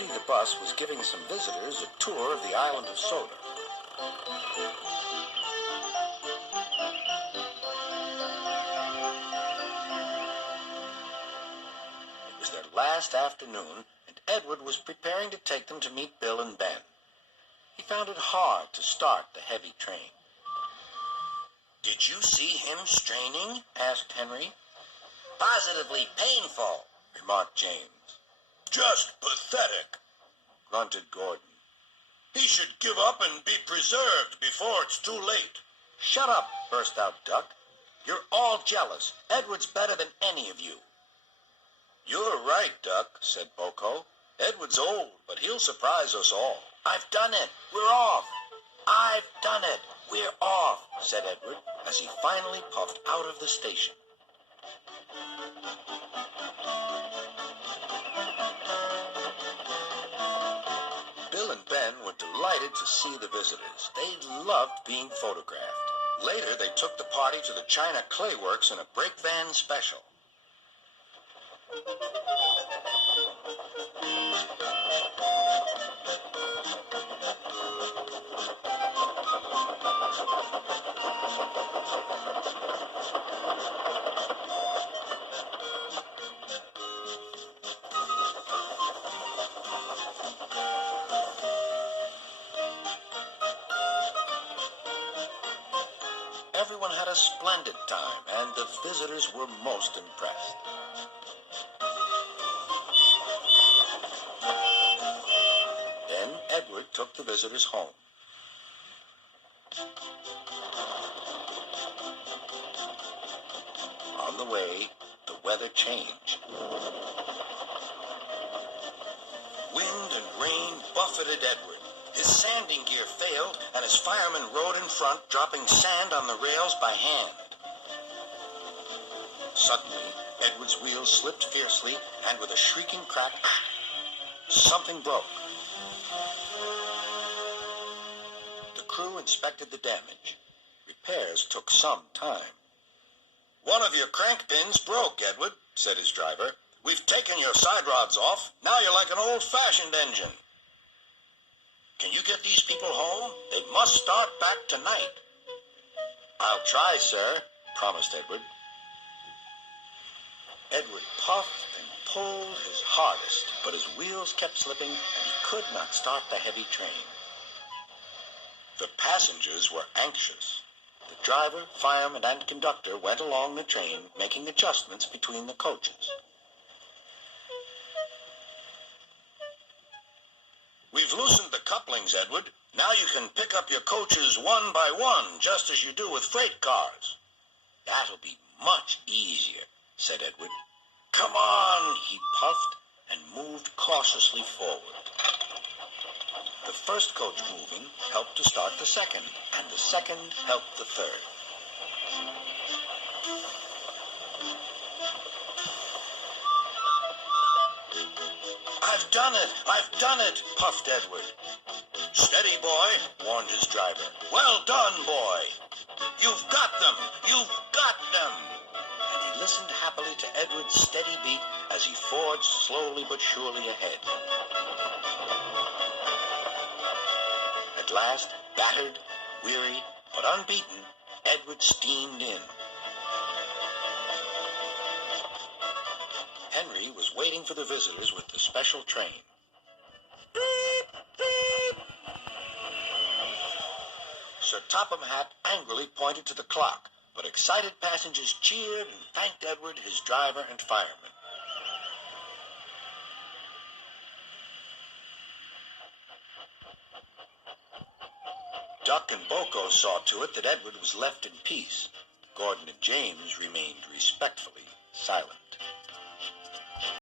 Birdie the bus was giving some visitors a tour of the island of Sodor. It was their last afternoon, and Edward was preparing to take them to meet Bill and Ben. He found it hard to start the heavy train. "Did you see him straining?" asked Henry. "Positively painful," remarked James. "Just pathetic," grunted Gordon. "He should give up and be preserved before it's too late." "Shut up," burst out Duck. "You're all jealous. Edward's better than any of you." "You're right, Duck," said Boko. "Edward's old, but he'll surprise us all." "I've done it. We're off. I've done it. We're off," said Edward, as he finally puffed out of the station. Bill and Ben were delighted to see the visitors. They loved being photographed. Later, they took the party to the China Clay Works in a brake van special. Everyone had a splendid time, and the visitors were most impressed. Then Edward took the visitors home. On the way, the weather changed. Wind and rain buffeted Edward. His sanding gear failed, and his fireman rode in front, dropping sand on the rails by hand. Suddenly, Edward's wheels slipped fiercely, and with a shrieking crack, something broke. The crew inspected the damage. Repairs took some time. "One of your crank pins broke, Edward," said his driver. "We've taken your side rods off. Now you're like an old-fashioned engine." "Can you get these people home? They must start back tonight." "I'll try, sir," promised Edward. Edward puffed and pulled his hardest, but his wheels kept slipping, and he could not start the heavy train. The passengers were anxious. The driver, fireman, and conductor went along the train, making adjustments between the coaches. "We've loosened the couplings, Edward. Now you can pick up your coaches one by one, just as you do with freight cars." "That'll be much easier," said Edward. "Come on," he puffed, and moved cautiously forward. The first coach moving helped to start the second, and the second helped the third. "I've done it! I've done it!" puffed Edward. "Steady, boy," warned his driver. "Well done, boy. You've got them! You've got them!" And he listened happily to Edward's steady beat as he forged slowly but surely ahead. At last, battered, weary, but unbeaten, Edward steamed in. Henry was waiting for the visitors with the special train. Beep, beep. Sir Topham Hatt angrily pointed to the clock, but excited passengers cheered and thanked Edward, his driver, and fireman. Duck and Boko saw to it that Edward was left in peace. Gordon and James remained respectfully silent.